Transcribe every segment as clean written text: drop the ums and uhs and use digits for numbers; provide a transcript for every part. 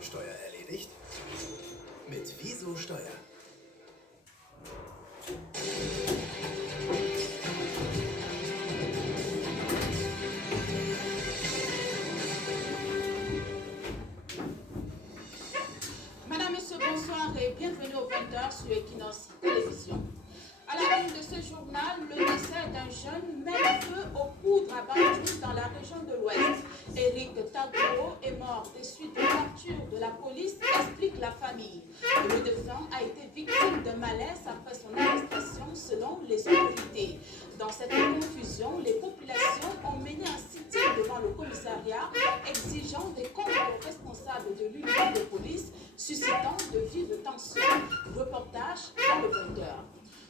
Steuer erledigt? Mit Wieso Steuer. Madame, Monsieur, bonsoir et bienvenue au 20h sur Equinox Télévision. À la une de ce journal, le décès d'un jeune met le feu aux poudres à Bandjoun dans la région de l'Ouest. Éric Tagbo est mort des suites de capture de la police, explique la famille. Le défunt a été victime de malaise après son arrestation selon les autorités. Dans cette confusion, les populations ont mené un sit-in devant le commissariat exigeant des comptes aux responsables de l'unité de police, suscitant de vives tensions. Reportage dans le 20h.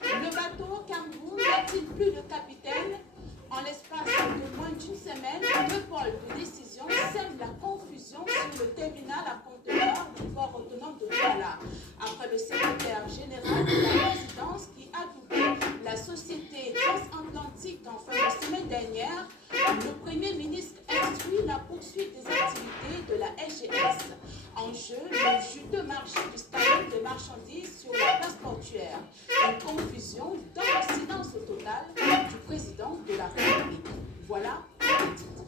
Le bateau Cameroun n'a-t-il plus de capitaine? En l'espace de moins d'une semaine, deux pôles de décision sèment la confusion sur le terminal à conteneurs du port autonome de Douala. Après le secrétaire général de la présidence qui a doublé la société transatlantique en fin de semaine dernière, le Premier ministre instruit la poursuite des activités de la SGS. En jeu, le juteux marché du stand des marchandises sur la place portuaire. Une confusion dans le silence total du président de la République. Voilà le titre.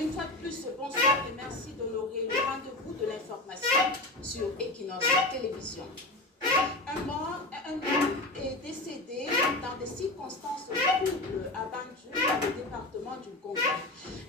Une fois de plus, bonsoir et merci d'honorer le rendez-vous de l'information sur Equinox Télévision. Un homme est décédé dans des circonstances troubles à Bandjoun, dans le département du Congo.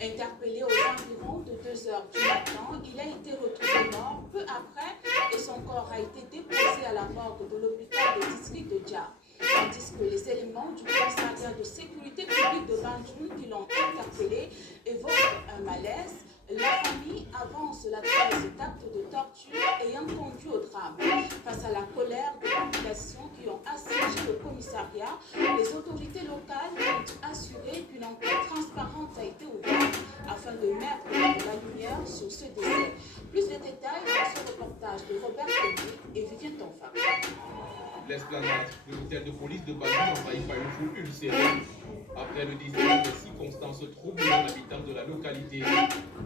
Interpellé aux environs de 2h du matin, il a été retrouvé mort peu après et son corps a été déposé à la morgue de l'hôpital de district de Dja. Tandis que les éléments du commissariat de sécurité publique de Bandjoun qui l'ont interpellé évoquent un malaise, la famille avance la thèse d'actes de torture ayant conduit au drame. Face à la colère des populations qui ont assiégé le commissariat, les autorités locales ont assuré qu'une enquête transparente a été ouverte afin de mettre la lumière sur ce décès. Plus de détails dans ce reportage de Robert Pellier et Vivien Tonfa. L'esplanade de l'hôtel de police de Bandjoun envahi par une foule ulcérée. Après le décès des circonstances troubles d'un habitant de la localité,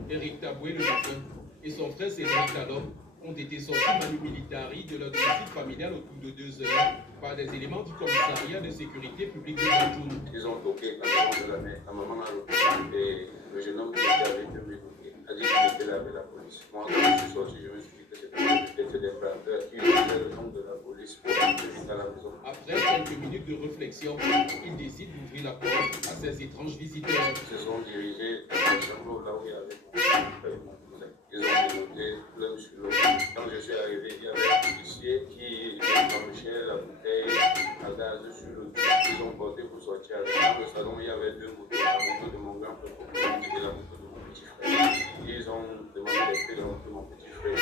Éric Taboué, le défunt, et son frère Cédric Talon ont été sortis manu militari de leur domicile familial autour de 2 heures par des éléments du commissariat de sécurité publique de Bandjoun. Ils ont toqué la maison de la mère, la maman a l'hôpital et le jeune homme qui était avec eux a dit qu'il était là avec la police. Moi, quand je suis sorti, je me suis dit que c'était des frères qui utilisaient le nom de la police pour entrer à la maison. Après quelques minutes de réflexion, ils décident d'ouvrir la porte à ces étranges visiteurs. Ils se sont dirigés dans la chambre là où il y avait mon cousin. Ils ont dénoté l'un sur l'autre. Quand je suis arrivé, il y avait un policier qui branchait la bouteille à gaz sur le dos. Ils ont porté pour sortir avec. Dans le salon, il y avait 2 motos. La moto de mon grand-père et la moto de mon petit frère. Ils ont demandé d'être dans de mon petit frère.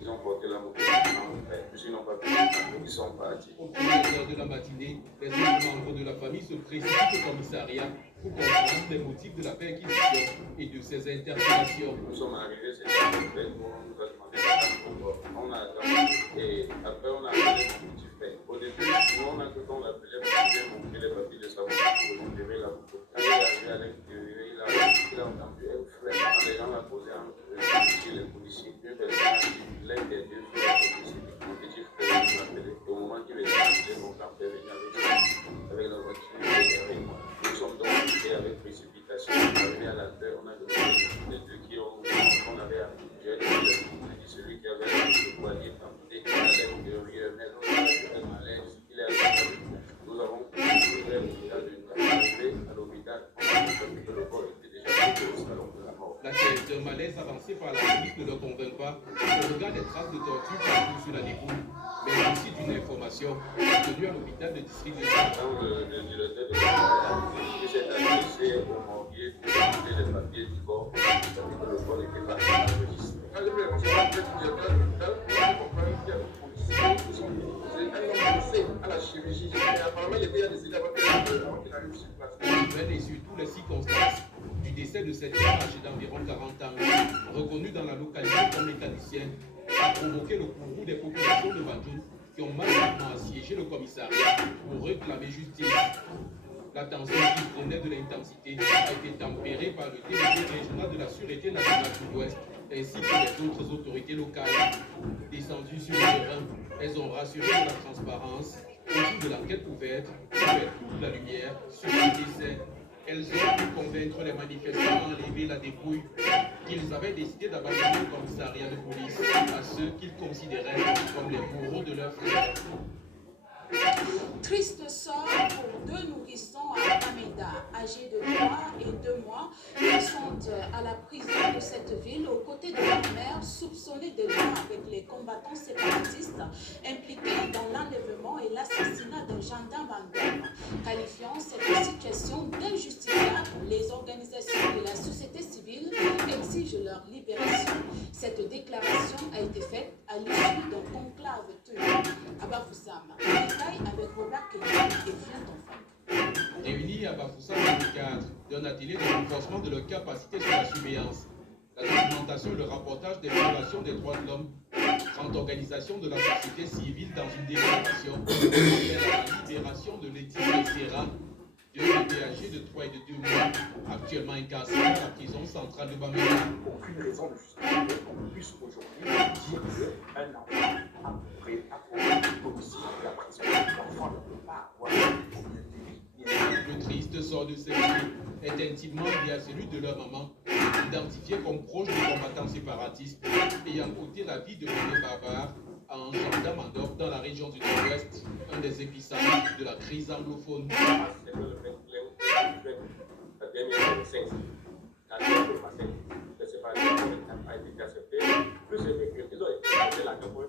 Ils ont porté la moto de mon frère. Ils n'ont pas pu. Ils sont partis. Aux premières heures de la matinée, les autres membres de la famille se précipitent au commissariat pour comprendre les motifs de la perquisition et de ces interpellations. Nous sommes arrivés, c'était à peu près, on nous a demandé d'attendre. On a attendu et après on a appelé mon petit frère. Au début, nous on a cru qu'on l'appelait pour lui montrer les papiers de sa moto pour libérer la moto. Quand il est arrivé à l'intérieur, il a entendu un frère. Quand les gens l'ont posé chez les policiers, une personne a dit l'un des 2 frères est décédé. Mon petit frère nous a appelé. Au moment qu'il est arrivé, mon grand-père est venu avec la voiture derrière moi. Nous sommes donc arrivés avec précipitation. Arrivé à la terre, on a demandé les 2 qui on avait appelé. J'ai dit celui qui avait le poignet amputé à l'intérieur, mais l'autre avait un malaise. Il est arrivé. Nous avons ouvert l'hôpital arrivé à l'hôpital. Le corps était déjà au salon de la mort. La thèse d'un malaise avancé par la police ne leur convainc pas au regard des traces de torture partout sur la dépouille, mais aussi d'une information obtenue à l'hôpital de district de Dja. Quand le directeur de l'hôpital s'est adressé au morguier pour demander les papiers du corps, il a dit que le corps n'était pas enregistré. Quand je vais recevoir le directeur de l'hôpital, on comprend qu'il y a des policiers qui sont déposés. Un homme blessé à la chirurgie. Mais apparemment, il était déjà décédé avant qu'il arrive sur place. Et surtout les circonstances du décès de cet homme âgé d'environ 40 ans, reconnu dans la localité comme mécanicien, a provoqué le courroux des populations de Banjul qui ont massivement assiégé le commissariat pour réclamer justice. La tension qui prenait de l'intensité a été tempérée par le délégué régional de la Sûreté nationale de l'Ouest ainsi que les autres autorités locales. Descendues sur le terrain, elles ont rassuré de la transparence autour de l'enquête ouverte pour faire toute la lumière sur le décès. Elles ont pu convaincre les manifestants à enlever la dépouille qu'ils avaient décidé d'abandonner le commissariat de police à ceux qu'ils considéraient comme les bourreaux de leurs frères. Triste sort pour deux nourrissons à Bamenda, âgés de 3 et 2 mois, qui sont à la prison de cette ville aux côtés de leur mère, soupçonnée de liens avec les combattants séparatistes impliqués dans l'enlèvement et l'assassinat d'un gendarme en Goma. Qualifiant cette situation d'injustifiable, les organisations de la société civile exigent leur libération. Cette déclaration a été faite à l'issue d'un conclave tenu à Bafoussam. Avec Robert Kelly et Fiat. Réunis à Bafoussam dans le cadre d'un atelier de renforcement de leurs capacités sur la surveillance, la documentation et le rapportage des violations des droits de l'homme, 30 organisations de la société civile dans une déclaration appelle à la libération de Laetitia Serra, deux bébés âgés de 3 et de 2 mois, actuellement incarcérés à la prison centrale de Bamenda. Aucune raison de justifier qu'on puisse aujourd'hui dire qu'un enfant après domicile de la prison, l'enfant ne peut pas avoir Le triste sort de ces bébés est intimement lié à celui de leur maman, identifiée comme proche de combattants séparatistes, ayant coûté la vie de bébé barbare à un gendarme en Dorp dans la région du Nord-Ouest, un des épicentres de la crise anglophone. Plus c'est que ils ont été la pour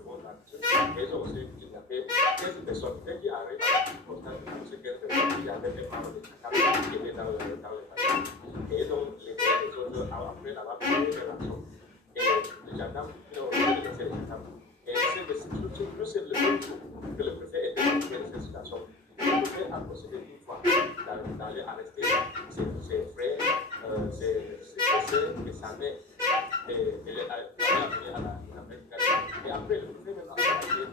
ils ont aussi kidnappé 15 personnes. Dès qu'ils arrivent à la constante de ce qu'elles font, il y avait des membres de qui étaient dans le bâtiment. Et donc, les autres, après l'avoir pris les relations, et les gendarmes, ils ont laissé les gendarmes. Et c'est le même jour que le préfet était occupé de cette situation. Le préfet a procédé une fois d'aller arrêter ses frères, ses soeurs et sa mère. Et elle est amenée à la et après, le préfet même a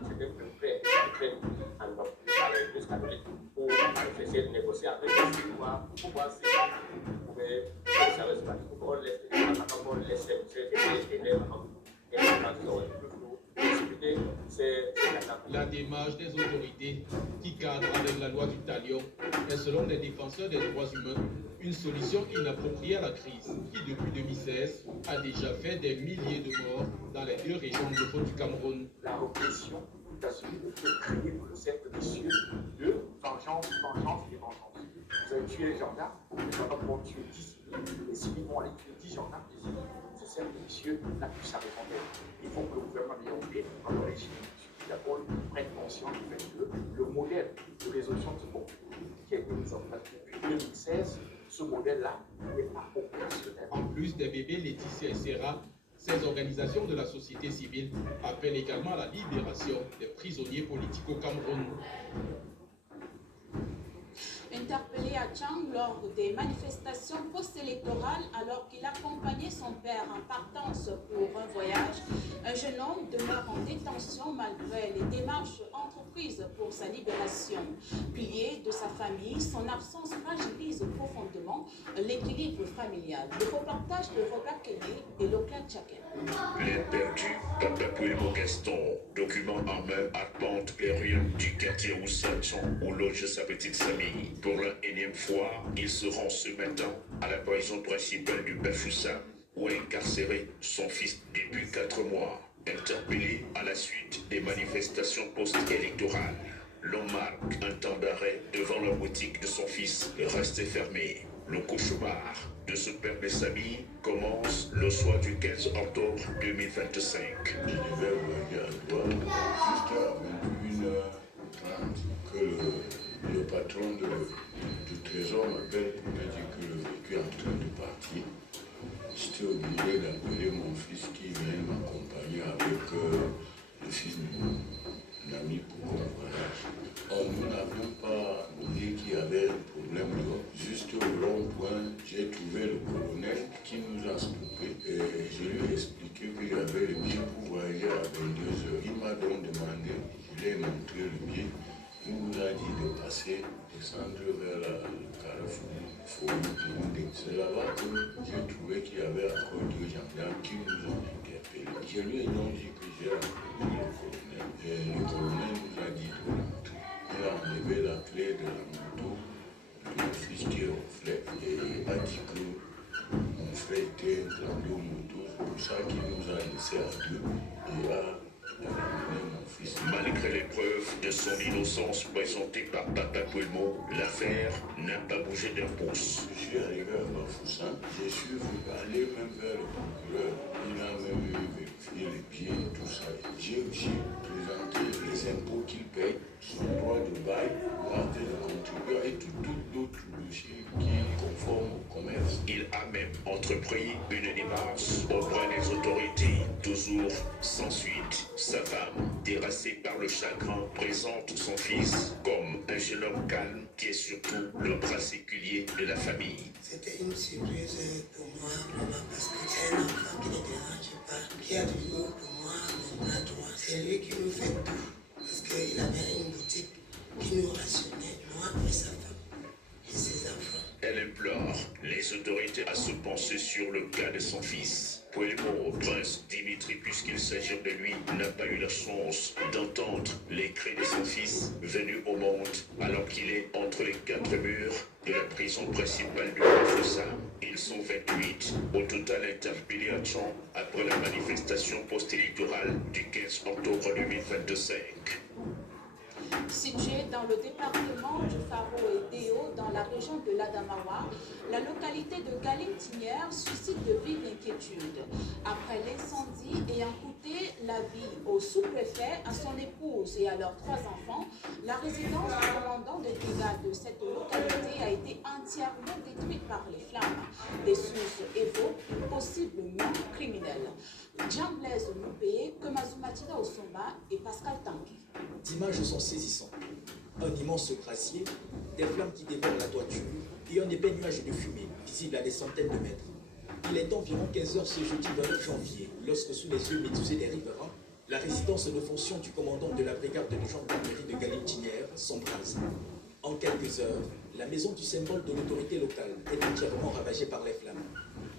c'était prêt en Europe, avec plus catholique, pour essayer de négocier avec les Chinois, pour voir si on pouvait savoir ce qu'on laisse les élèves et les gens La démarche des autorités qui cadre avec la loi du talion est selon les défenseurs des droits humains une solution inappropriée à la crise qui depuis 2016 a déjà fait des milliers de morts dans les 2 régions anglophones du Cameroun. La répression est assurée de créer le cercle vicieux de vengeance et vengeance. Vous avez tué les gendarmes vont tuer 10 les civils vont aller tuer 10 gendarmes, ce cercle vicieux n'a plus sa raison d'être. Il faut que le gouvernement néerlandais, dans le régime d'abord, prenne conscience du fait que le modèle de résolution de ce conflit qui a été mis en place depuis 2016, ce modèle-là n'est pas opérationnel. En plus des bébés Laetitia et Serra, ces organisations de la société civile appellent également à la libération des prisonniers politiques au Cameroun. Interpellé à Tchang lors des manifestations post-électorales alors qu'il accompagnait son père en partance pour un voyage, un jeune homme demeure en détention malgré les démarches entreprises pour sa libération. Pilier de sa famille, son absence fragilise profondément l'équilibre familial. Le reportage de Robert Kelly et Leclerc Tchaken. Les perdus, Papa Puemo Gaston, document en main, arpente les ruines du quartier Oussatson où loge sa petite famille. Pour la énième fois, il se rend ce matin à la prison principale du Bafoussam, où est incarcéré son fils depuis 4 mois. Interpellé à la suite des manifestations post-électorales, l'on marque un temps d'arrêt devant la boutique de son fils, resté fermé. Le cauchemar de ce père de famille commence le soir du 15 octobre 2025. Je devais venir à toi juste à 21h30 que le patron du trésor m'appelle pour me dire que le véhicule est en train de partir. J'étais obligé d'appeler mon fils qui vient m'accompagner avec le fils de mon ami pour qu'on voyage. Or, nous n'avions pas dit qu'il y avait un problème là. Juste au rond-point, j'ai trouvé le colonel qui nous a stoppés et je lui ai expliqué que j'avais le billet pour voyager avec voulait montrer le pied. Il nous a dit de passer, descendre vers le carrefour, c'est là-bas que j'ai trouvé qu'il y avait encore 2 gendarmes qui nous ont interpellés. Je lui ai donc dit que j'ai rencontré le colonel. Et le colonel nous a dit de rentrer. Il a enlevé la clé de la moto, mon fils qui ronflait, et a dit que mon frère était entré aux motos. C'est pour ça qu'il nous a laissé à 2 et a ramené mon fils. Malgré les preuves de son innocence présentées par Papa Puelmo, l'affaire n'a pas bougé d'un pouce. Je suis arrivé à Bafoussam, je suis allé même vers le procureur. Il a même vérifié les pieds et tout ça. J'ai aussi présenté les impôts qu'il paye, son droit de bail, l'acte de contributeur et tout d'autres dossiers qui est conforme au commerce. Il a même entrepris une démarche auprès des autorités, toujours sans suite. Sa femme, terrassée par le chagrin, présente son fils comme un jeune homme calme qui est surtout le bras séculier de la famille. C'était une surprise pour moi, vraiment, parce que c'est un enfant qui ne dérange pas, qui a toujours pour moi mon bras droit. C'est lui qui nous fait tout, parce qu'il avait une boutique qui nous rationnait, moi et sa femme et ses enfants. Elle implore les autorités à se pencher sur le cas de son fils. Puelmo, prince Dimitri, puisqu'il s'agit de lui, n'a pas eu la chance d'entendre les cris de son fils venu au monde alors qu'il est entre les 4 murs de la prison principale de Bafoussam. Ils sont 28 au total interpellés à Tchon après la manifestation post-électorale du 15 octobre 2025. Située dans le département du Faro et d'Eo, dans la région de l'Adamawa, la localité de Galim-Tinière suscite de vives inquiétudes. Après l'incendie ayant coûté la vie au sous-préfet, à son épouse et à leurs 3 enfants, la résidence du commandant de brigade de cette localité a été entièrement détruite par les flammes. Des sources évoquent une possible meurtre criminelle. Jean-Blaise Loupé, Kemazumatida Osomba et Pascal Tanguy. Les images sont saisissantes. Un immense brasier, des flammes qui dévorent la toiture et un épais nuage de fumée visible à des centaines de mètres. Il est environ 15h ce jeudi 29 janvier, lorsque sous les yeux médusés des riverains, la résidence de fonction du commandant de la brigade de gendarmerie de Galim-Tinière s'embrase. En quelques heures, la maison du symbole de l'autorité locale est entièrement ravagée par les flammes.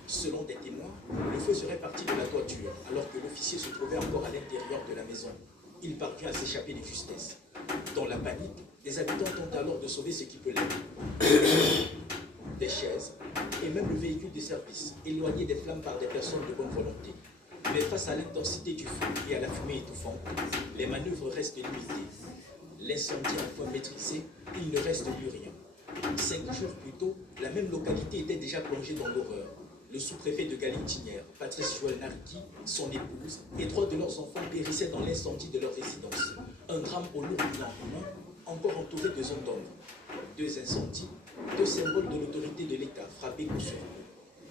Selon des témoins, le feu serait parti de la toiture alors que l'officier se trouvait encore à l'intérieur de la maison. Il parvient à s'échapper de justesse. Dans la panique, les habitants tentent alors de sauver ce qui peut l'aider. Des chaises et même le véhicule de service, éloigné des flammes par des personnes de bonne volonté. Mais face à l'intensité du feu et à la fumée étouffante, les manœuvres restent limitées. L'incendie enfin maîtrisé, il ne reste plus rien. 5 jours plus tôt, la même localité était déjà plongée dans l'horreur. Le sous-préfet de Galim-Tinière, Patrice Joël Nariki, son épouse et 3 de leurs enfants périssaient dans l'incendie de leur résidence. Un drame au lourd bilan humain, encore entouré de zones d'ombre. 2 incendies, 2 symboles de l'autorité de l'État frappés coup sur coup.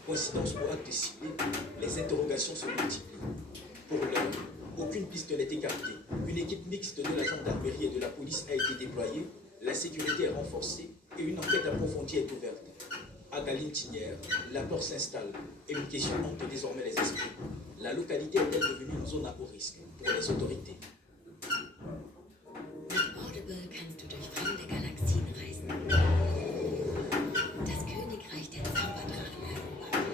Coïncidence pour acte ciblé, les interrogations se multiplient. Pour l'heure, aucune piste n'est écartée. Une équipe mixte de la gendarmerie et de la police a été déployée, la sécurité est renforcée et une enquête approfondie est ouverte. À Galim-Tinière, la peur s'installe et une question hante désormais les esprits. La localité est-elle devenue une zone à haut risque pour les autorités? Mit Audible kannst du durch fremde Galaxien reisen. Das Königreich der Zauberdrachen erobern.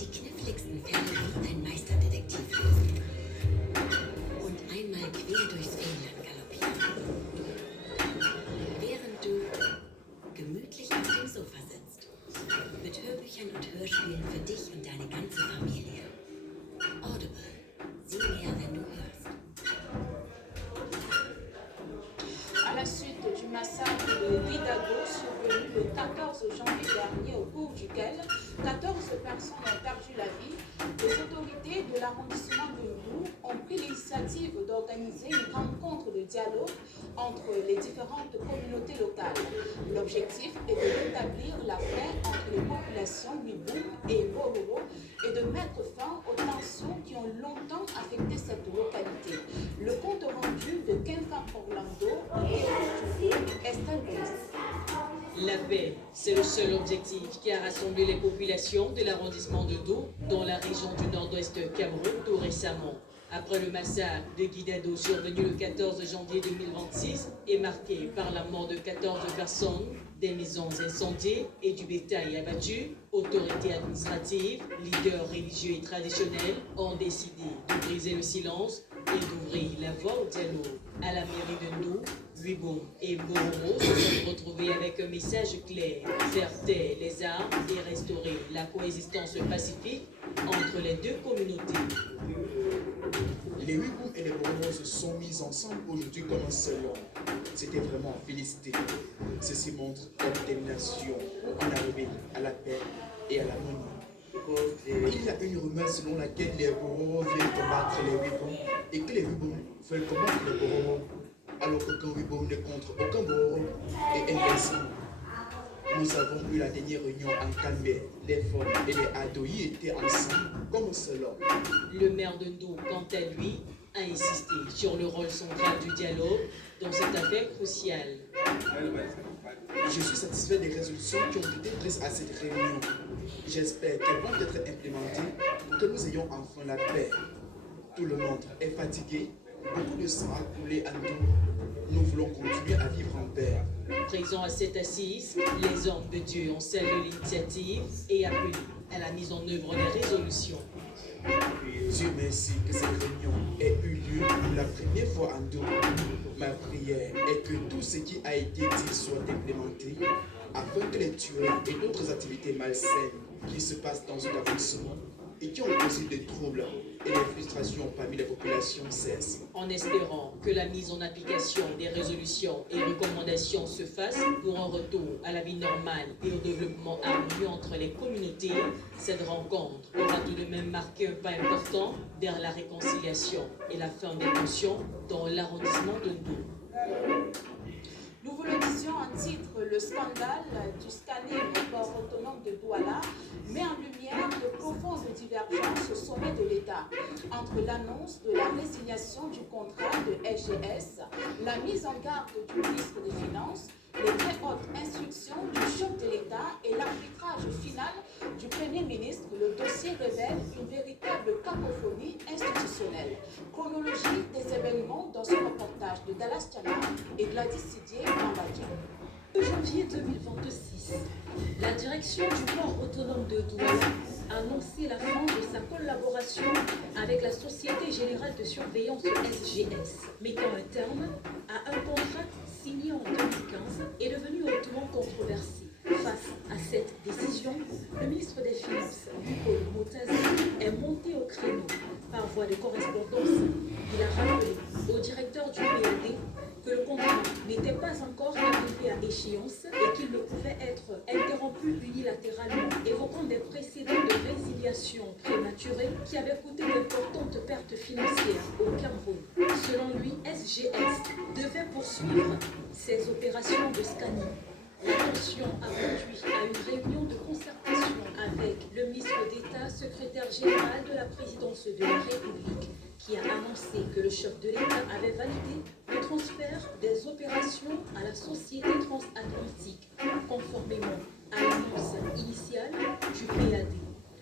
Die kniffligsten Fälle wie ein Meisterdetektiv lösen. Und einmal quer durchs Feenland galoppieren. Während du gemütlich auf dem Sofa sitzt. Mit Hörbüchern und Hörspielen für dich und deine ganze Familie. Audible. Sieh mehr, wenn du hörst. À la suite du massacre de Guidago survenu le 14 janvier dernier, au cours duquel 14 personnes ont perdu la vie, les autorités de l'arrondissement de Mbou ont pris l'initiative d'organiser une rencontre de dialogue entre les différentes communautés locales. L'objectif est de rétablir la paix entre les populations Wibou et Bororo et de mettre fin aux tensions qui ont longtemps affecté cette localité. Le compte rendu de Kenfa Orlando et Estelle Bois. La paix, c'est le seul objectif qui a rassemblé les populations de l'arrondissement de Do dans la région du nord-ouest Cameroun tout récemment. Après le massacre de Guidado survenu le 14 janvier 2026 et marqué par la mort de 14 personnes, des maisons incendiées et du bétail abattu, autorités administratives, leaders religieux et traditionnels ont décidé de briser le silence et d'ouvrir la voie au dialogue. À la mairie de Ndou, Wibom et Boromo se sont retrouvés avec un message clair: faire taire les armes et restaurer la coexistence pacifique entre les deux communautés. Les Wibom et les Boromo se sont mis ensemble aujourd'hui comme un seul homme. C'était vraiment félicité. Ceci montre la détermination en arriver à la paix et à l'harmonie. Il y a une rumeur selon laquelle les Boromo viennent combattre les Wibom et que les Wibom veulent combattre les Boromo, alors qu'aucun Wibom ne contre aucun Boromo et inversement. Nous avons eu la dernière réunion en Kambé. Les femmes et les Adoyi étaient ensemble comme un seul homme. Le maire de Ndou, quant à lui, a insisté sur le rôle central du dialogue dans cette affaire cruciale. Je suis satisfait des résolutions qui ont été prises à cette réunion. J'espère qu'elles vont être implémentées pour que nous ayons enfin la paix. Tout le monde est fatigué, beaucoup de sang a coulé à nous. Nous voulons continuer à vivre en paix. Présents à cette assise, les hommes de Dieu ont salué l'initiative et appelé à la mise en œuvre des résolutions. Dieu merci que cette réunion ait eu lieu pour la première fois en Ndou. Ma prière est que tout ce qui a été dit soit implémenté afin que les tueries et d'autres activités malsaines qui se passent dans cet avancement et qui ont causé des troubles et des frustrations parmi les populations cessent. En espérant que la mise en application des résolutions et recommandations se fasse pour un retour à la vie normale et au développement harmonieux entre les communautés, cette rencontre aura tout de même marqué un pas important vers la réconciliation et la fin des tensions dans l'arrondissement de Ndou. Nous vous le disions en titre, le scandale du scanning au port autonome de Douala met en lumière de profondes divergences au sommet de l'État entre l'annonce de la résiliation du contrat de SGS, la mise en garde du ministre des Finances, les très hautes instructions du chef de l'État et l'arbitrage final du Premier ministre. Le dossier révèle une véritable cacophonie institutionnelle. Chronologie des événements dans ce reportage de Dallas Tchana et Gladys Sidier Mambadja. Janvier 2026, la direction du port autonome de Douala a annoncé la fin de sa collaboration avec la Société Générale de Surveillance SGS, mettant un terme à un contrat signé en 2015 et devenu hautement controversé. Face à cette décision, le ministre des Finances, Hugo Motazi, est monté au créneau par voie de correspondance. Il a rappelé au directeur du PAD que le contrat n'était pas encore arrivé à échéance et qu'il ne pouvait être interrompu unilatéralement, évoquant des précédents de résiliation prématurée qui avaient coûté d'importantes pertes financières au Cameroun. Selon lui, SGS devait poursuivre ses opérations de scanning. L'attention a conduit à une réunion de concertation avec le ministre d'État, secrétaire général de la présidence de la République, qui a annoncé que le chef de l'État avait validé le transfert des opérations à la Société transatlantique, conformément à l'annonce initiale du PAD.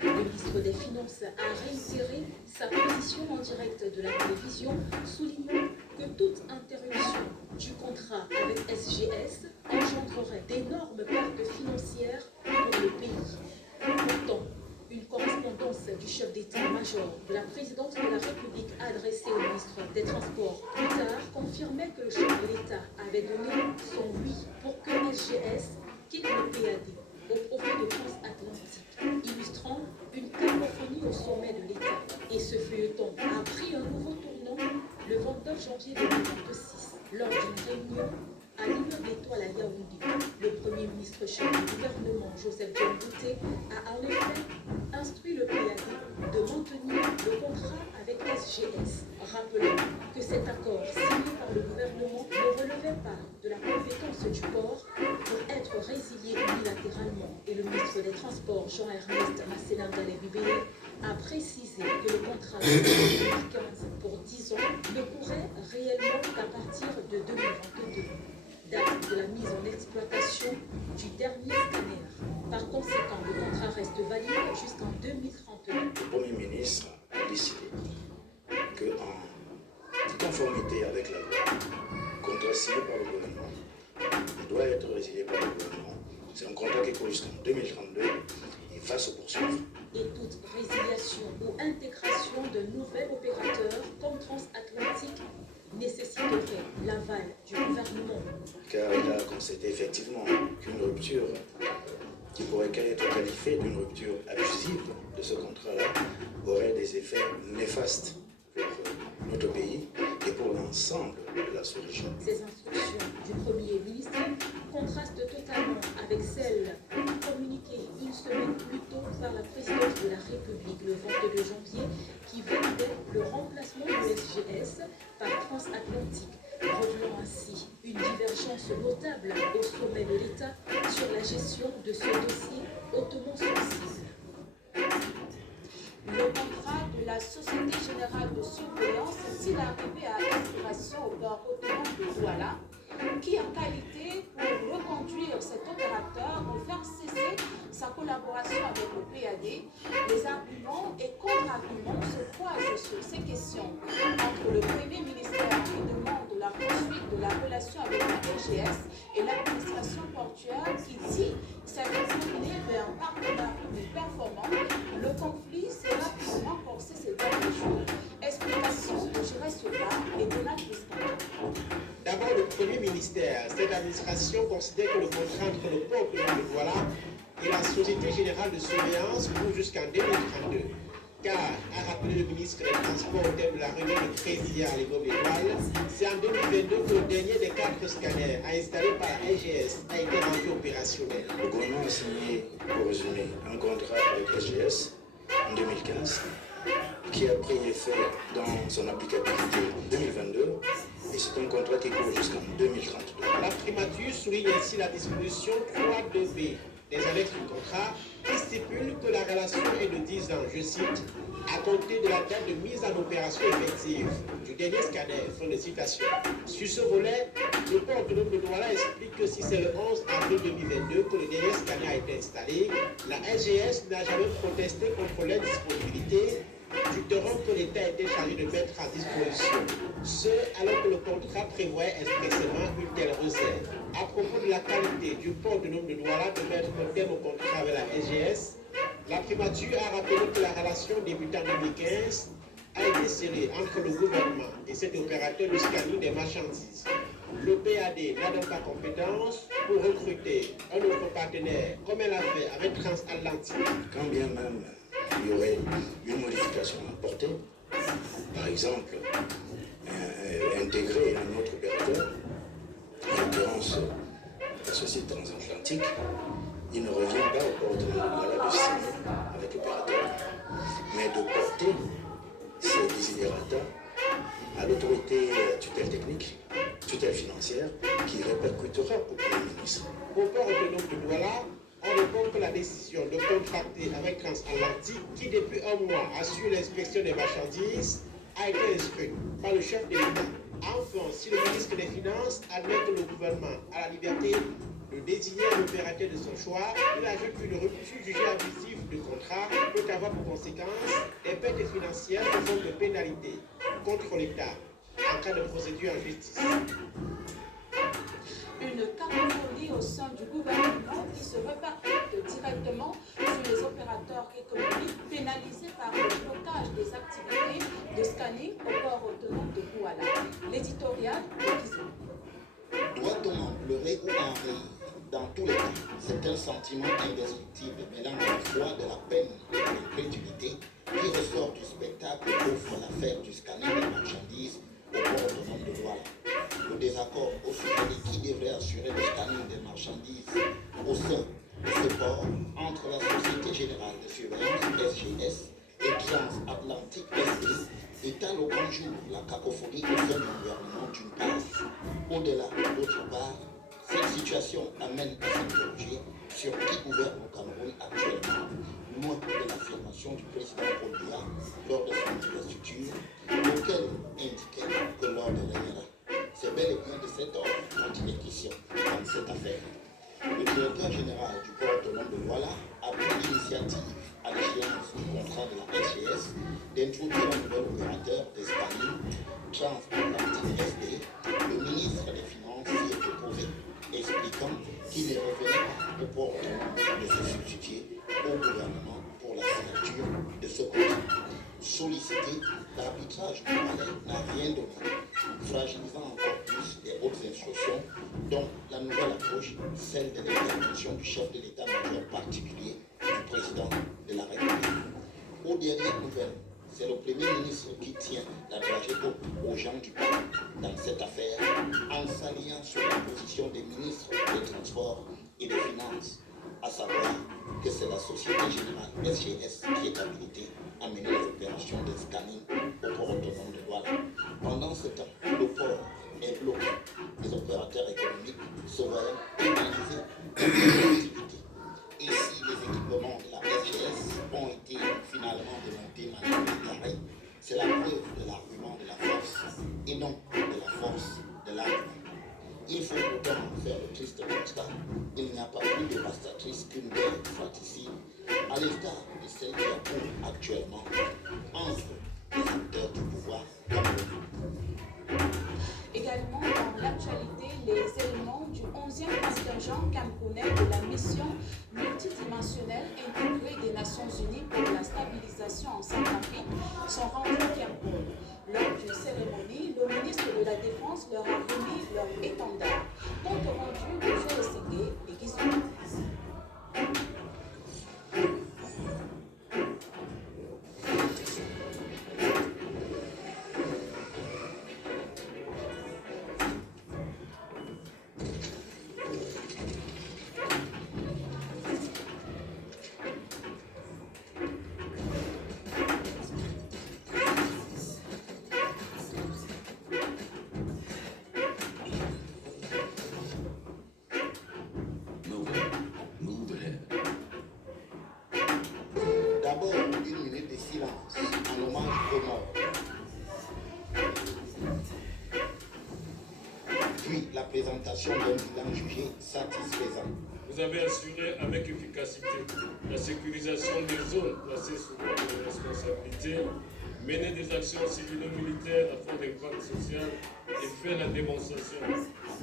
Le ministre des Finances a réitéré sa position en direct de la télévision, soulignant que toute interruption du contrat avec SGS engendrerait d'énormes pertes financières pour le pays. Pourtant, une correspondance du chef d'état-major de la présidence de la République adressée au ministre des Transports plus tard confirmait que le chef de l'État avait donné son oui pour que SGS quitte le PAD au profit de Transatlantique, illustrant une cacophonie au sommet de l'État. Et ce feuilleton a pris un nouveau tournant le 29 janvier 2026, lors d'une réunion à l'immeuble Étoile à Yaoundé. Le Premier ministre chef du gouvernement, Joseph John Bouté, a en effet instruit le PAD de maintenir le contrat avec SGS, rappelant que cet accord signé par le gouvernement ne relevait pas de la compétence du port pour être résilié unilatéralement. Et le ministre des Transports, Jean-Ernest Masséna-Dalé-Bibélé, a précisé que le contrat de 2015 pour 10 ans ne pourrait réellement qu'à partir de 2022. Date de la mise en exploitation du dernier scanner. Par conséquent, le contrat reste valide jusqu'en 2031. Le Premier ministre a décidé qu'en conformité avec la loi. Contrat signé par le gouvernement, il doit être résilié par le gouvernement. C'est un contrat qui court jusqu'en 2032 et va se poursuivre. Et toute résiliation ou intégration d'un nouvel opérateur comme Transatlantique nécessiterait l'aval du gouvernement. Car il a constaté effectivement qu'une rupture qui pourrait être qualifiée d'une rupture abusive de ce contrat-là aurait des effets néfastes pour notre pays et pour l'ensemble de la sous-région. Ces instructions du Premier ministre contrastent totalement avec celles communiquées une semaine plus tôt par la présidente de la République le 22 janvier qui validait le remplacement de l'SGS par Transatlantique, revenant ainsi une divergence notable au sommet de l'État sur la gestion de ce dossier hautement sensible. Le contrat de la Société Générale de Surveillance est-il arrivé à expiration au port autonome de Douala, qui en qualité pour reconduire cet opérateur ou faire cesser sa collaboration avec le PAD, les arguments et contre-arguments se croisent sur ces questions entre le Premier ministère qui demande la poursuite de la relation avec la LGS et l'administration portuaire qui dit s'être tournée vers un partenariat plus performant. Le conflit s'est rapidement corsé ces derniers jours. Explication de Jérôme Soda et Donald Bustamante. D'abord, le Premier ministère. Cette administration considère que le contrat entre le port autonome de Douala et la Société Générale de Surveillance court jusqu'en 2032. Car, a rappelé le ministre des Transports au terme de la réunion de Crésia à l'Égobe Étoile, c'est en 2022 que le dernier des 4 scanners installés par la LGS a été rendu opérationnel. Le gouvernement a signé, pour résumer, un contrat avec LGS en 2015 qui a pris effet dans son applicabilité en 2022 et c'est un contrat qui court jusqu'en 2032. La primature souligne ainsi la disposition 3.2b des annexes du contrat qui stipule que la relation est de 10 ans, je cite, à compter de la date de mise en opération effective du dernier scanner, fin de citation. Sur ce volet, le port autonome de Douala explique que si c'est le 11 avril 2022 que le dernier scanner a été installé, la LGS n'a jamais protesté contre l'indisponibilité du terrain que l'État a été chargé de mettre à disposition. Ce, alors que le contrat prévoyait expressément une telle réserve. À propos de la qualité du port autonome de Douala de mettre un terme au contrat avec la LGS, la primature a rappelé que la relation débutée en 2015 a été scellée entre le gouvernement et cet opérateur de scanning des marchandises. Le PAD n'a donc pas compétence pour recruter un autre partenaire comme elle a fait avec Transatlantique. Quand bien même il y aurait une modification apportée, par exemple, intégrer un autre opérateur, en l'occurrence la société transatlantique, il ne revient pas au port autonome de Douala de signer avec l'opérateur, mais de porter ses desiderata à l'autorité tutelle technique, tutelle financière, qui répercutera au Premier ministre. Au port autonome de Douala, on répond que la décision de contracter avec Transatlantique, qui depuis un mois assure l'inspection des marchandises, a été inscrite par le chef de l'État. Enfin, si le ministre des Finances admet que le gouvernement a la liberté de désigner l'opérateur de son choix, il ajoute qu'une rupture jugée abusive de contrat peut avoir pour conséquence des pertes financières sous forme de pénalité contre l'État en cas de procédure en justice. Une cacophonie au sein du gouvernement qui se répercute directement sur les opérateurs économiques pénalisés par le blocage des activités de scanning au port autonome de Douala. L'éditorial de Kizou. Doit-on en pleurer ou en rire? Dans tous les cas, c'est un sentiment indescriptible mêlant à la fois de la peine et de l'incrédulité qui ressort du spectacle qu'offre l'affaire du scanning des marchandises au port autonome de Douala. Le désaccord au sujet de qui devrait assurer le scanning des marchandises au sein de ce port entre la Société Générale de Surveillance SGS et Transatlantique SD étale au grand jour la cacophonie au sein du gouvernement d'une part. Au-delà, d'autre part, cette situation amène à s'interroger sur qui gouverne au Cameroun actuellement, loin de l'affirmation du président Paul Biya lors de son investiture, lequel indiquait que l'ordre régnera. C'est bel et bien de cet ordre dont il est question dans cette affaire. Le directeur général du port autonome de Douala a pris l'initiative, à l'échéance du contrat de la SGS, d'introduire un nouvel opérateur des scanning Transatlantique expliquant qu'il ne revenait pas au port de se substituer au gouvernement pour la signature de ce contrat. Sollicité, l'arbitrage du palais n'a rien donné, fragilisant encore plus les hautes instructions, dont la nouvelle approche, celle de l'intervention du chef de l'état-major particulier du président de la République. Aux dernières nouvelles, c'est le Premier ministre qui tient la dragée aux gens du palais dans cette affaire, en s'alliant sur la position des ministres des Transports et des Finances, à savoir que c'est la Société Générale SGS qui est habilitée à mener les opérations de scanning au port autonome de Douala. Pendant ce temps, le port est bloqué. Les opérateurs économiques se voient pénalisés dans leur activité. Et si les équipements de la SGS ont été finalement démontés malgré les carrés, c'est la preuve de l'argument de la force et non de la force de l'argument. Il faut pourtant faire le triste constat. Il n'y a pas plus dévastatrice qu'une guerre fratricide, à l'instar de celle qui a cours actuellement entre les acteurs du pouvoir camerounais. Également dans l'actualité, les éléments du 11e contingent camerounais de la mission multidimensionnelle intégrée des Nations Unies pour la stabilisation en Centrafrique sont rendus au Cameroun. Lors d'une cérémonie, le ministre de la Défense leur a remis leur étendard, compte rendu de Joël Ségué et Guizou. D'abord, une minute de silence en hommage aux morts. Puis la présentation d'un bilan jugé satisfaisant. Vous avez assuré avec efficacité la sécurisation des zones placées sous votre responsabilité, mené des actions civilo-militaires à fort d'impact social et fait la démonstration,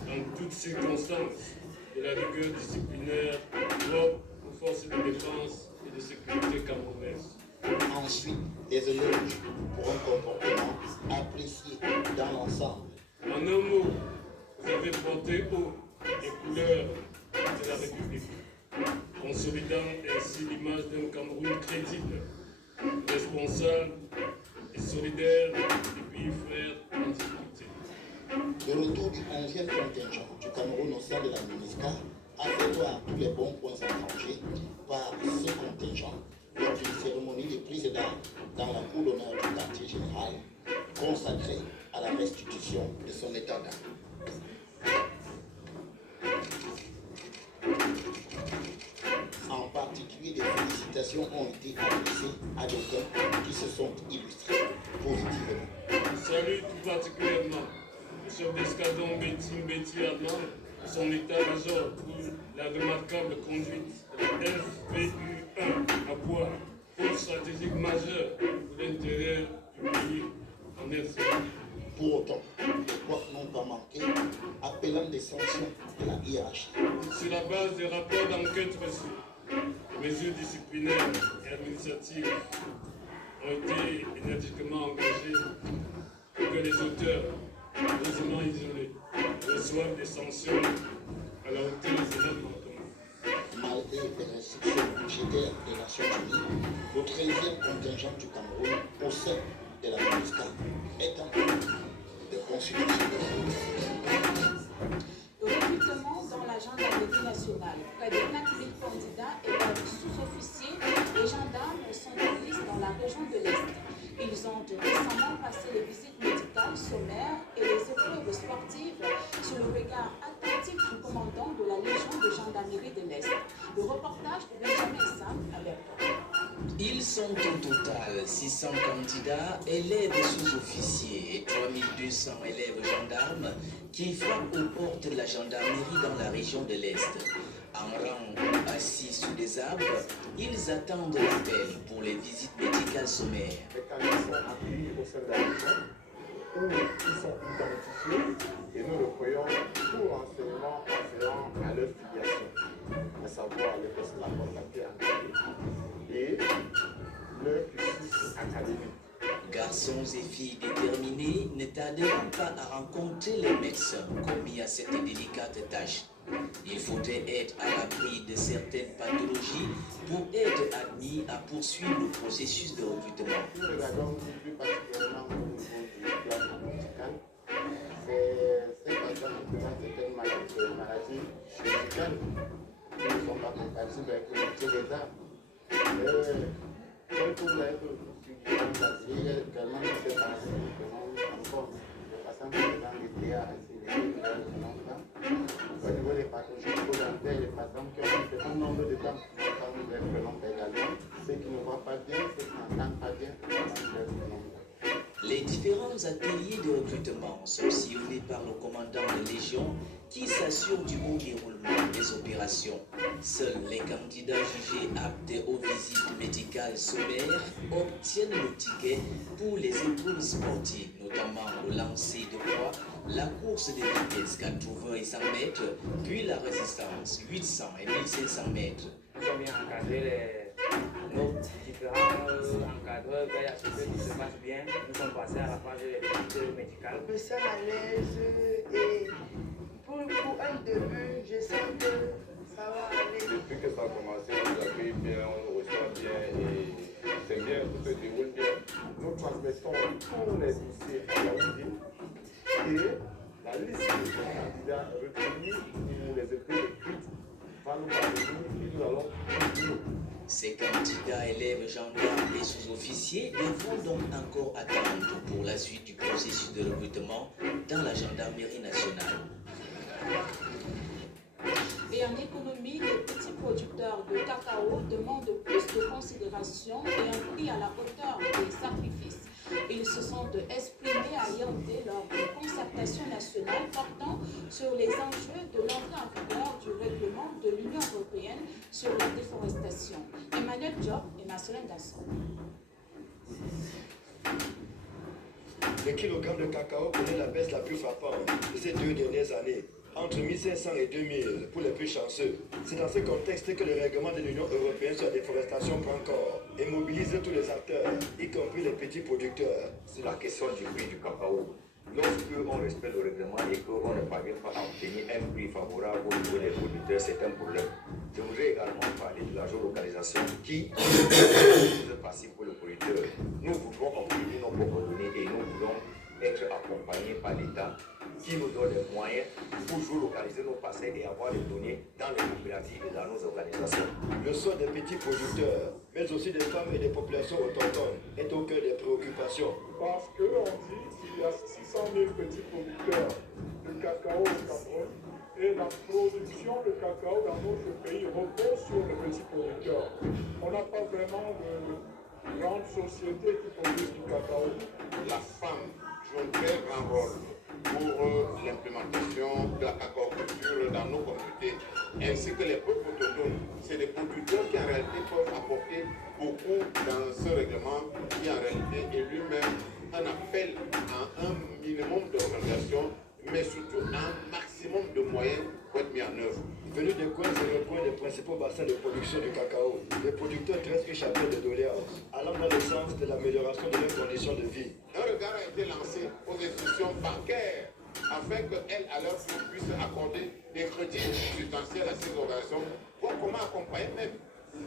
en toutes circonstances, de la rigueur disciplinaire propre aux forces de défense et de sécurité camerounaises. Ensuite, des éloges pour un comportement apprécié dans l'ensemble. En un mot, vous avez porté haut les couleurs de la République, consolidant ainsi l'image d'un Cameroun crédible, responsable et solidaire du pays frère en difficulté. Le retour du 11e contingent du Cameroun au sein de la MINUSCA a fait voir tous les bons points engrangés par ce contingent lors d'une cérémonie de prise d'armes dans la cour d'honneur du quartier général consacrée à la restitution de son état d'âme. En particulier, des félicitations ont été adressées à d'aucuns qui se sont illustrés positivement. Salut tout particulièrement le chef d'escadron Betty Adnan, son état-major pour la remarquable conduite de la FPU-1 à bois, pôle stratégique majeur pour l'intérêt du pays en RC. Pour autant, les portes n'ont pas manqué, appelant des sanctions de la hiérarchie. Sur la base des rapports d'enquête reçus, mesures disciplinaires et administratives ont été énergiquement engagées pour que les auteurs, heureusement isolés, reçoivent des sanctions à la hauteur de leur manquement. Malgré les restrictions budgétaires des Nations Unies, le 13e contingent du Cameroun au sein de la MINUSCA est en cours de consultation. Le recrutement dans la gendarmerie nationale. Près de 4000 candidats et leurs sous-officiers et gendarmes sont en liste dans la région de l'Est. Ils ont récemment passé les visites médicales sommaires et les épreuves sportives sous le regard attentif du commandant de la Légion de gendarmerie de l'Est. Le reportage de Benjamin Sam avec Ils sont au total 600 candidats, élèves sous-officiers et 3200 élèves gendarmes qui frappent aux portes de la gendarmerie dans la région de l'Est. En rang assis sous des arbres, ils attendent l'appel pour les visites médicales sommaires. Les candidats sont accueillis au sein de la région où ils sont identifiés et nous le voyons tout renseignement afférent n'adhérant pas à rencontrer les médecins commis à cette délicate tâche. Il faudrait être à l'abri de certaines pathologies pour être admis à poursuivre le processus de recrutement. Nous regardons plus particulièrement au niveau du plan médical. Ces patients qui présentent certaines maladies chirurgicales qui ne sont pas compatibles avec le métier des arts. Comme vous l'avez vu, il y a également ces patients qui présentent encore des patients qui présentent des TAA, au niveau des pathologies dentaires, les patients qui ont un certain nombre de dents qui nous les prénoms également, ceux qui ne voient pas bien, ceux qui n'entendent pas bien, nous les prénoms. Les différents ateliers de recrutement sont sillonnés par le commandant de Légion qui s'assure du bon déroulement des opérations. Seuls les candidats jugés aptes aux visites médicales sommaires obtiennent le ticket pour les épreuves sportives, notamment le lancer de poids, la course des vitesses 80 et 100 mètres, puis la résistance 800 et 1500 mètres. Nous sommes bien encadrés nos différents encadreurs veillent à ce que tout se passe bien. Nous sommes passés à la phase médicale. Je me sens à l'aise et pour un début, je sens que ça va aller. Depuis que ça a commencé, on nous accueille bien, on nous reçoit bien et c'est bien, tout se déroule bien. Nous transmettons tous les dossiers à la ville et la liste des candidats retenus pour les épreuves écrites va nous parvenir et nous allons nous. Ces candidats, élèves, gendarmes et sous-officiers devront donc encore attendre pour la suite du processus de recrutement dans la gendarmerie nationale. Et en économie, les petits producteurs de cacao demandent plus de considération et un prix à la hauteur des sacrifices. Ils se sont exprimés à Yaoundé lors d'une concertation nationale portant sur les enjeux de l'entrée en vigueur du règlement de l'Union européenne sur la déforestation. Emmanuel Diop et Marcelin Dasson. Le kilogramme de cacao connaît la baisse la plus frappante de ces 2 dernières années, entre 1500 et 2000 pour les plus chanceux. C'est dans ce contexte que le règlement de l'Union européenne sur la déforestation prend corps et mobilise tous les acteurs, y compris les petits producteurs. C'est la question du prix du cacao. Lorsque on respecte le règlement et qu'on ne parvient pas à obtenir un prix favorable au niveau des producteurs, c'est un problème. Je voudrais également parler de la géolocalisation qui est facile pour le producteur. Nous voudrons obtenir nos propres données et nous voulons être accompagnés par l'État qui nous donne les moyens pour géolocaliser nos parcelles et avoir les données dans les coopératives et dans nos organisations. Le sort des petits producteurs, mais aussi des femmes et des populations autochtones, est au cœur des préoccupations. Parce qu'on dit qu'il y a 600 000 petits producteurs de cacao au Cameroun et la production de cacao dans notre pays repose sur les petits producteurs. On n'a pas vraiment de grandes sociétés qui produisent du cacao. La femme joue un très grand rôle pour l'implémentation de la cacaoculture dans nos communautés, ainsi que les peuples autochtones. C'est des producteurs qui en réalité peuvent apporter beaucoup dans ce règlement qui en réalité est lui-même un appel à un minimum d'organisation, mais surtout un maximum de moyens pour être mis en œuvre. Venus des coins et recoins des principaux bassins de production du cacao, les producteurs dressent une chapelle de doléances, allant dans le sens de l'amélioration de leurs conditions de vie. Un regard a été lancé aux institutions bancaires afin qu'elles, à leur tour, puissent accorder des crédits substantiels à ces organisations, voir comment accompagner même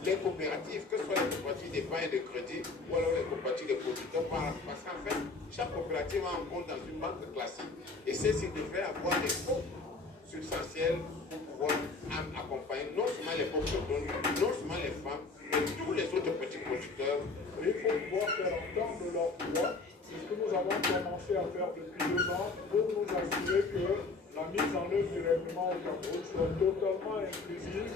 les coopératives, que ce soit les coopératives d'épargne et de crédit ou alors les coopératives de producteurs, parce qu'en fait, chaque coopérative a un compte dans une banque classique et celle-ci devrait avoir des fonds substantiels pour pouvoir accompagner non seulement les autochtones, non seulement les femmes, mais tous les autres petits producteurs. Il faut pouvoir faire entendre leur voix. C'est ce que nous avons commencé à faire depuis 2 ans pour nous assurer que la mise en œuvre du règlement au Cameroun soit totalement inclusive,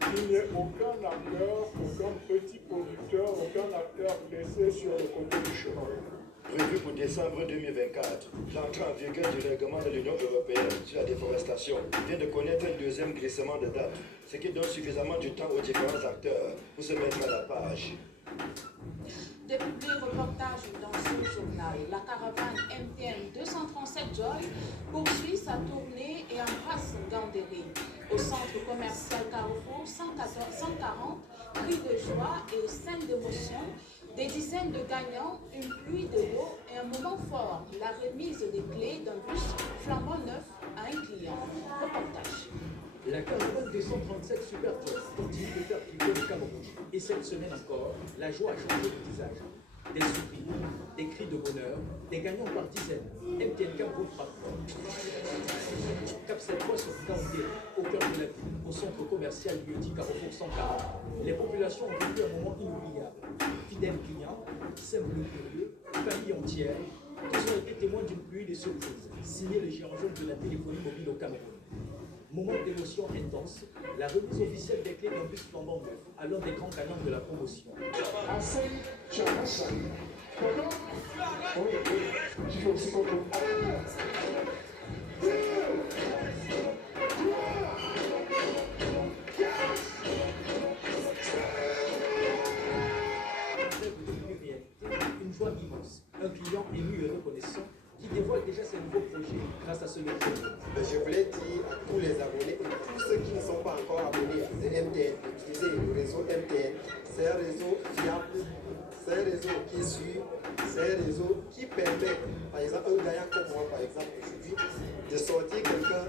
qu'il n'y ait aucun acteur, aucun petit producteur, aucun acteur laissé sur le côté du chemin. Prévu pour décembre 2024, l'entrée en vigueur du règlement de l'Union européenne sur la déforestation vient de connaître un deuxième glissement de date, ce qui donne suffisamment de temps aux différents acteurs pour se mettre à la page. Dépublié reportage dans ce journal, la caravane MTN 237 Joy poursuit sa tournée et embrasse Gandéry. Au centre commercial Carrefour, 140 cris de joie et scènes d'émotion Des dizaines de gagnants, une pluie de lots et un moment fort, la remise des clés d'un bus flambant neuf à un client. Reportage. La caravane des 137 Super Joy continue de faire plier le Cameroun. Et cette semaine encore, la joie a changé de visage. Des sourires, des cris de bonheur, des gagnants par dizaines. MTN Cameroun frappe fort. Cap cette fois sur Gaoundé, au cœur de la ville, au centre commercial lieu-dit Carrefour 140. Les populations ont vécu un moment inoubliable. Fidèles clients, simples curieux, familles entières, tous ont été témoins d'une pluie de surprises. Signé le géant jaune de la téléphonie mobile au Cameroun. Moment d'émotion intense, la remise officielle des clés d'un bus flambant neuf à l'un des grands gagnants de la promotion. Une joie immense, un client ému et reconnaissant qui dévoile déjà ses nouveaux projets grâce à ce métier. Je voulais dire à tous les abonnés et tous ceux qui ne sont pas encore abonnés à MTN, d'utiliser le réseau MTN. C'est un réseau fiable, c'est un réseau qui est sûr, c'est un réseau qui permet, par exemple, un gagnant comme moi, par exemple, aujourd'hui, de sortir quelqu'un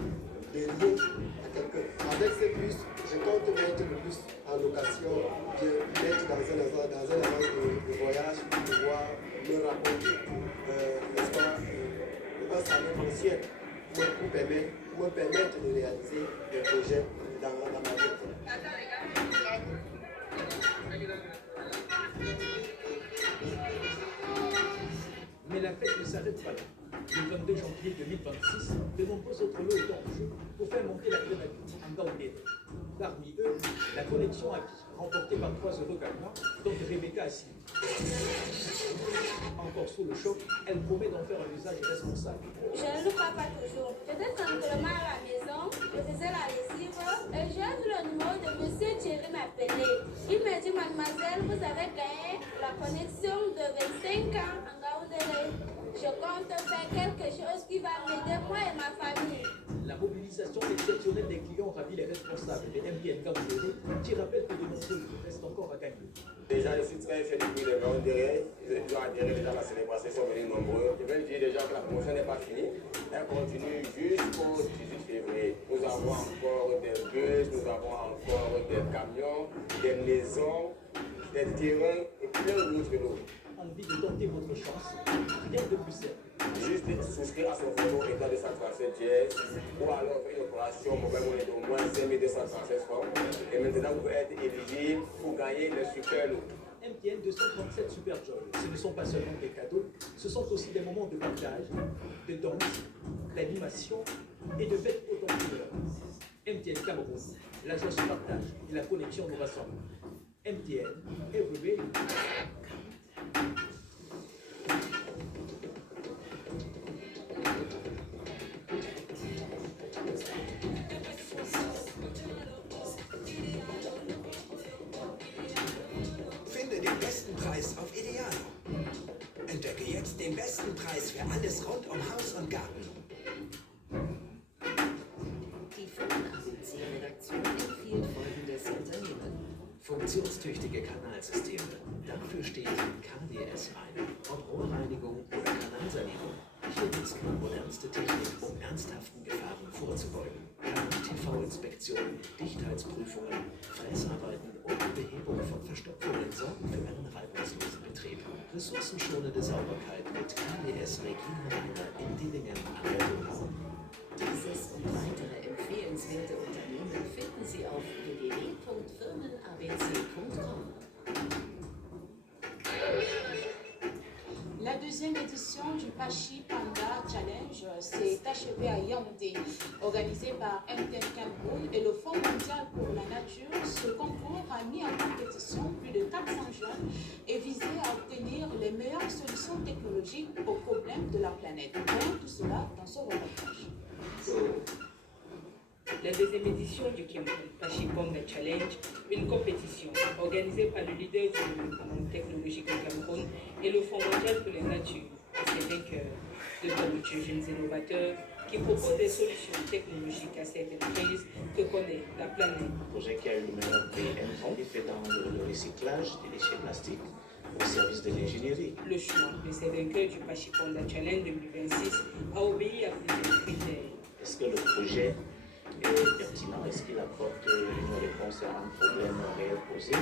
de l'eau à quelqu'un. Avec ce bus, je compte mettre le bus en location, mettre dans un agence de voyage pour pouvoir me rapporter, n'est-ce pas, un salaire mensuel pour me permettre de réaliser des projets dans ma vie. Mais la fête ne s'arrête pas là. Le 22 janvier 2026, de nombreux autres lots étaient en jeu pour faire monter la grenadine en Gaoundé. Parmi eux, la collection à vie, remportée par 3 heureux gagnants, dont Rebecca Assis. Encore sous le choc, elle promet d'en faire un usage responsable. Je ne le crois pas toujours. J'étais simplement à la maison, je faisais la lessive et j'ai vu le numéro de monsieur Thierry m'appeler. Il m'a dit, mademoiselle, vous avez gagné la connexion de 25 ans en Gaoundé. Je compte faire quelque chose qui va m'aider moi et ma famille. La mobilisation exceptionnelle des clients ravit les responsables des MTN Gaoundé qui rappellent que de nombreux restent encore à gagner. Déjà, je suis très fier du prix de Gaoundé. Ils ont adhéré déjà à la célébration, ils sont venus nombreux. Je vais dire déjà que la promotion n'est pas finie. Elle continue jusqu'au 18 février. Nous avons encore des bus, nous avons encore des camions, des maisons, des terrains et plein d'autres vélos. Envie de tenter votre chance, rien de plus simple. Juste souscrire à son fonds état de 137 GS ou alors faire une opération mobile money d'au moins 5236 francs. Et maintenant, vous pouvez être éligible pour gagner les super lots. MTN 237 Super Joy, ce ne sont pas seulement des cadeaux, ce sont aussi des moments de partage, de danse, d'animation et de fête autant que l'heure. MTN Cameroun, la joie se partage et la connexion nous rassemble. MTN, everywhere. Finde den besten Preis auf Idealo. Entdecke jetzt den besten Preis für alles rund um Haus und Garten. Die Firmen-ABC-Redaktion empfiehlt folgendes Unternehmen. Funktionstüchtige Kanalsysteme. Dafür steht KDS ein. Ob Rohrreinigung oder Kanalsanierung. Hier nutzt man modernste Technik, um ernsthaften Gefahren vorzubeugen. TV-Inspektionen, Dichtheitsprüfungen, Fräsarbeiten und die Behebung von Verstopfungen sorgen für einen reibungslosen Betrieb. Ressourcenschonende Sauberkeit mit KDS Regina Reiner in Dillingen an der Donau. Dieses und weitere empfehlenswerte Unternehmen finden Sie auf www.firmenabc.com. La deuxième édition du Pachi Panda Challenge s'est achevée à Yaoundé. Organisé par MTN Cameroun et le Fonds mondial pour la nature, ce concours a mis en compétition plus de 400 jeunes et visait à obtenir les meilleures solutions technologiques aux problèmes de la planète. Voyons tout cela dans ce reportage. La deuxième édition du Pachi Panda Challenge, une compétition organisée par le leader du développement technologique au Cameroun et le Fonds mondial pour la nature, ses vainqueurs, de talentueux jeunes innovateurs qui proposent des solutions technologiques à certaines crises que connaît la planète. Le projet qui a eu le meilleur prix est fait dans le recyclage des déchets plastiques. au service de l'ingénierie. Le choix de ces vainqueurs du Pachiponda Challenge 2026 a obéi à plusieurs critères. Est-ce que le projet est pertinent? Est-ce qu'il apporte une réponse à un problème réel posé?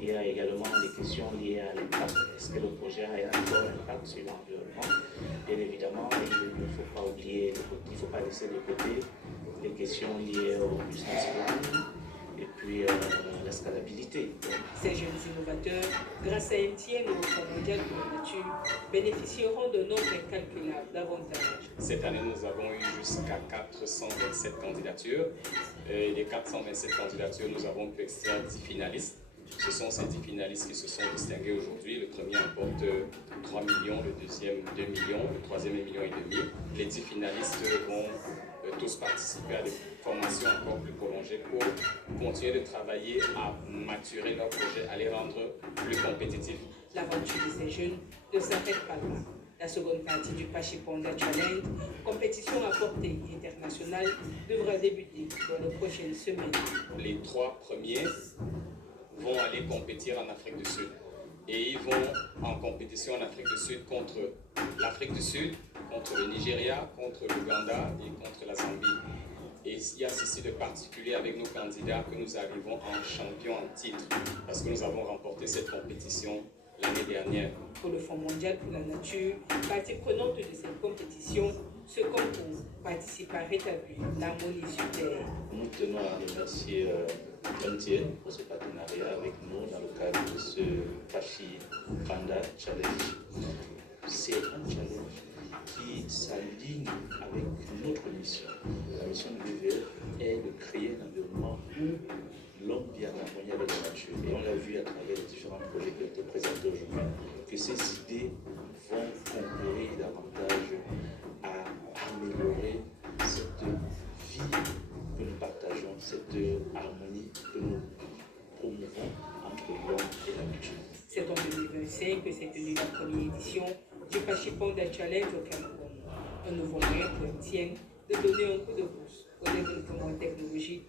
Il y a également des questions liées à l'impact. Est-ce que le projet a un fort impact sur l'environnement? Bien évidemment, il ne faut pas oublier, il ne faut pas laisser de côté les questions liées au business plan et puis la scalabilité. Ces jeunes innovateurs, grâce à MTN au Fonds mondial pour la nature, bénéficieront de nombre incalculables d'avantages. Cette année, nous avons eu jusqu'à 427 candidatures. Et les 427 candidatures, nous avons pu extraire 10 finalistes. Ce sont ces 10 finalistes qui se sont distingués aujourd'hui. Le premier apporte 3 millions, le deuxième 2 millions, le troisième 1,5 million. Les 10 finalistes vont tous participer à des formations encore plus prolongées pour continuer de travailler à maturer leur projet, à les rendre plus compétitifs. L'aventure de ces jeunes ne s'arrête pas là. La seconde partie du Pachiponda Challenge, compétition à portée internationale, devra débuter dans les prochaines semaines. Les 3 premiers vont aller compétir en Afrique du Sud. Et ils vont en compétition en Afrique du Sud contre l'Afrique du Sud, contre le Nigeria, contre l'Ouganda et contre la Zambie. Et il y a ceci de particulier avec nos candidats que nous arrivons en champion en titre parce que nous avons remporté cette compétition l'année dernière. Pour le Fonds mondial pour la nature, partie prenante de cette compétition, ce concours participe à rétablir l'harmonie sur Terre. Nous tenons à remercier MTN pour ce partenariat avec nous dans le cadre de ce Pachiponda Challenge. C'est un challenge qui s'aligne avec notre mission. La mission du BVF est de créer un environnement où l'homme vit en harmonie avec la nature. Et on l'a vu à travers les différents projets qui ont été présentés aujourd'hui, que ces idées vont concourir davantage à améliorer cette vie que nous partageons, cette harmonie que nous promouvons entre l'homme et la nature. C'est en 2025 que s'est tenue la première édition du Pachiponda Challenge au Cameroun. Un nouveau moyen pour MTN de donner un coup de pouce au développement technologique.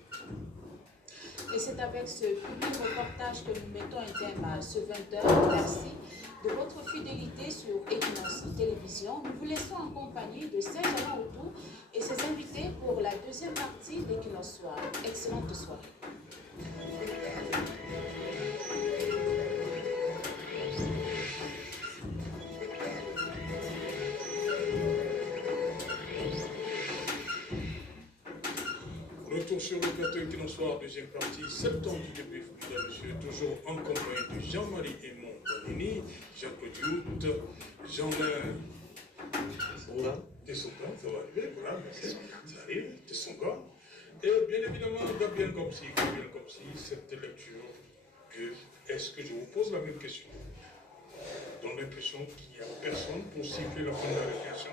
Et c'est avec ce public reportage que nous mettons un terme à ce 20h. Merci de votre fidélité sur Equinox Télévision. Nous vous laissons en compagnie de Saint-Jean Autou et ses invités pour la deuxième partie d'Equinox Soir. Excellente soirée. Retour sur le plateau Equinox Soir, deuxième partie, septembre du début, mesdames et messieurs, toujours en compagnie de Jean-Marie Aymon Bonini, Jean-Claude Yout, Jean-Lin Tessonga, ça va arriver, voilà, merci, ça arrive, Tessonga, et bien évidemment Gabriel Kopsi, cette lecture, est-ce que je vous pose la même question? Dans l'impression qu'il n'y a personne pour siffler la fin de la réflexion.